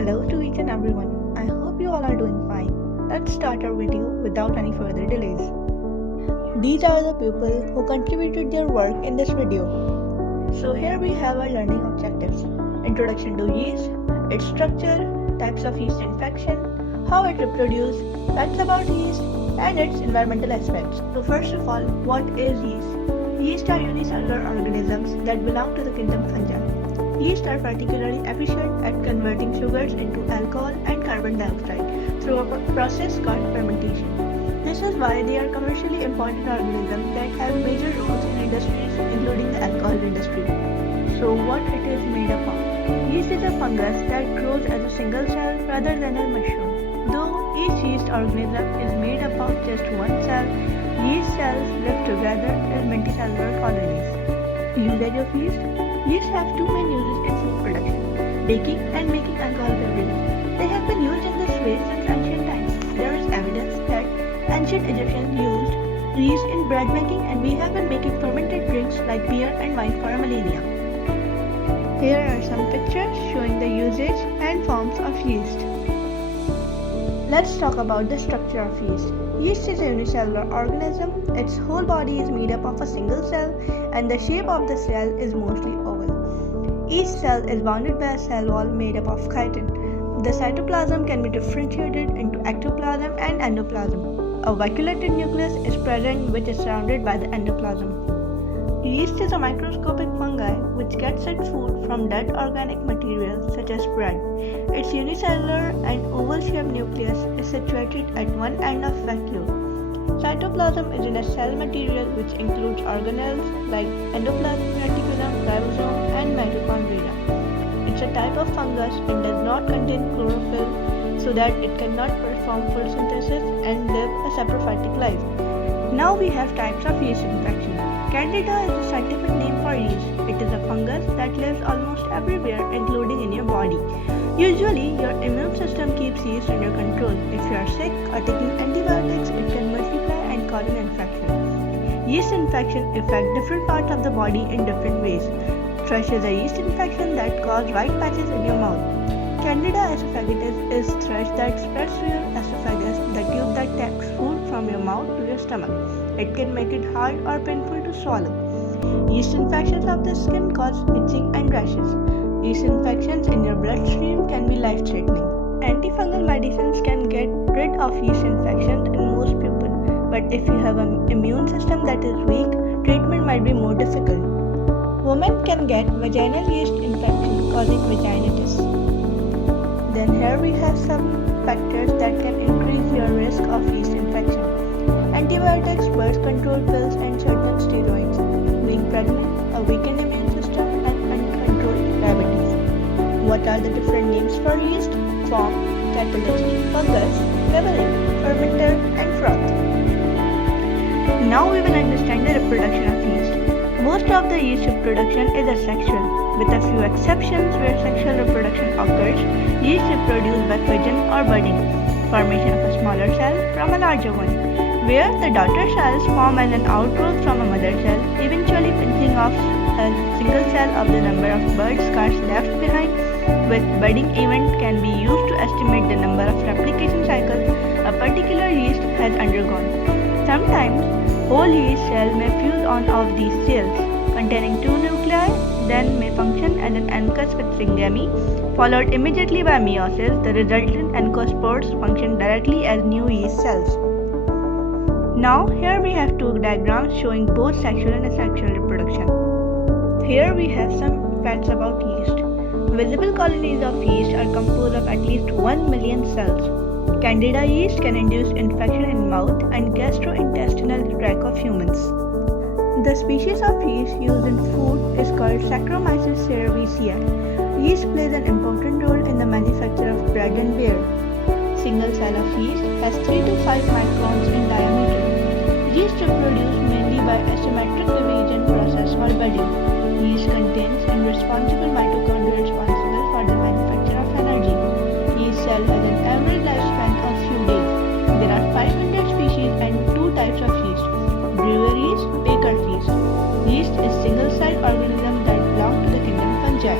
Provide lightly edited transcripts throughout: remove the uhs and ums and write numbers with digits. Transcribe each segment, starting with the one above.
Hello to each and everyone. I hope you all are doing fine. Let's start our video without any further delays. These are the people who contributed their work in this video. So here we have our learning objectives. Introduction to yeast, its structure, types of yeast infection, how it reproduces, facts about yeast, and its environmental aspects. So first of all, what is yeast? Yeast are unicellular organisms that belong to the kingdom fungi. Yeast are particularly efficient at converting sugars into alcohol and carbon dioxide through a process called fermentation. This is why they are commercially important organisms that have major roles in industries, including the alcohol industry. So what it is made up of? Yeast is a fungus that grows as a single cell rather than a mushroom. Though each yeast organism is made up of just one cell, yeast cells live together as multicellular colonies. Usage of yeast. Yeast have two main uses in food production, baking and making alcohol beverages. They have been used in this way since ancient times. There is evidence that ancient Egyptians used yeast in bread making, and we have been making fermented drinks like beer and wine for millennia. Here are some pictures showing the usage and forms of yeast. Let's talk about the structure of yeast. Yeast is a unicellular organism. Its whole body is made up of a single cell, and the shape of the cell is mostly oval. Each cell is bounded by a cell wall made up of chitin. The cytoplasm can be differentiated into ectoplasm and endoplasm. A vacuolated nucleus is present, which is surrounded by the endoplasm. Yeast is a microscopic fungi which gets its food from dead organic material such as bread. Its unicellular and oval-shaped nucleus is situated at one end of vacuole. Cytoplasm is in a cell material which includes organelles like endoplasmic reticulum, ribosome, and mitochondria. It's a type of fungus and does not contain chlorophyll, so that it cannot perform photosynthesis and live a saprophytic life. Now we have types of yeast infection. Candida is the scientific name for yeast. It is a fungus that lives almost everywhere, including in your body. Usually, your immune system keeps yeast under control. If you are sick or taking antibiotics, it can multiply and cause an infection. Yeast infection affect different parts of the body in different ways. Thrush is a yeast infection that causes white patches in your mouth. Candida esophagitis is thrush that spreads to your esophagus, the tube that takes food from your mouth to your stomach. It can make it hard or painful to swallow. Yeast infections of the skin cause itching and rashes. Yeast infections in your bloodstream can be life-threatening. Antifungal medicines can get rid of yeast infections in most people, but if you have an immune system that is weak, treatment might be more difficult. Women can get vaginal yeast infection causing vaginitis. Then here we have some factors that can increase your risk of yeast infection. Antibiotics, birth control pills, and certain steroids. Being pregnant, a weakened immune system, and uncontrolled diabetes. What are the different names for yeast? Form, catalyst, fungus, leavening, fermenter, and froth. Now we will understand the reproduction of yeast. Most of the yeast reproduction is asexual, with a few exceptions where sexual reproduction occurs. Yeast reproduce by fission or budding, formation of a smaller cell from a larger one, where the daughter cells form as an outgrowth from a mother cell, eventually finishing off a single cell of the number of bird scars left behind. With budding event can be used to estimate the number of replication cycles a particular yeast has undergone. Sometimes, whole yeast cell may fuse on of these cells, containing two nuclei, then may function as an anchus with syngamy, followed immediately by meiosis. The resultant anchospores function directly as new yeast cells. Now, here we have two diagrams showing both sexual and asexual reproduction. Here we have some facts about yeast. Visible colonies of yeast are composed of at least 1 million cells. Candida yeast can induce infection in mouth and gastrointestinal tract of humans. The species of yeast used in food is called Saccharomyces cerevisiae. Yeast plays an important role in the manufacture of bread and beer. Single cell of yeast has 3 to 5 microns in diameter. Yeast reproduce mainly by asymmetric division process or budding. Yeast contains irresponsible mitochondria responsible for the manufacture of energy. Yeast cell has an average lifespan of few days. There are 500 species and 2 types of yeast: brewer yeast, baker yeast. Yeast is single-celled organism that belong to the kingdom fungi.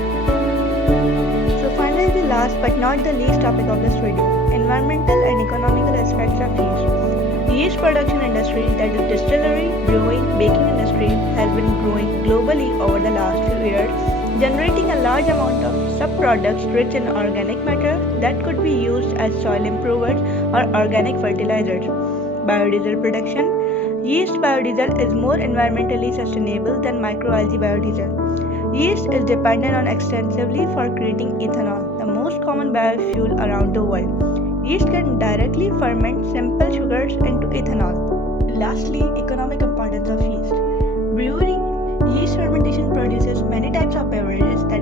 So finally, the last but not the least topic of this video, environmental and economical aspects of yeast. Yeast production industry, that is distillery, brewing, baking industry, has been growing globally over the last few years, generating a large amount of subproducts rich in organic matter that could be used as soil improvers or organic fertilizers. Biodiesel production. Yeast biodiesel is more environmentally sustainable than microalgae biodiesel. Yeast is depended on extensively for creating ethanol, the most common biofuel around the world. Yeast can directly ferment simple sugars into ethanol. Lastly, economic importance of yeast. Brewing. Yeast fermentation produces many types of beverages that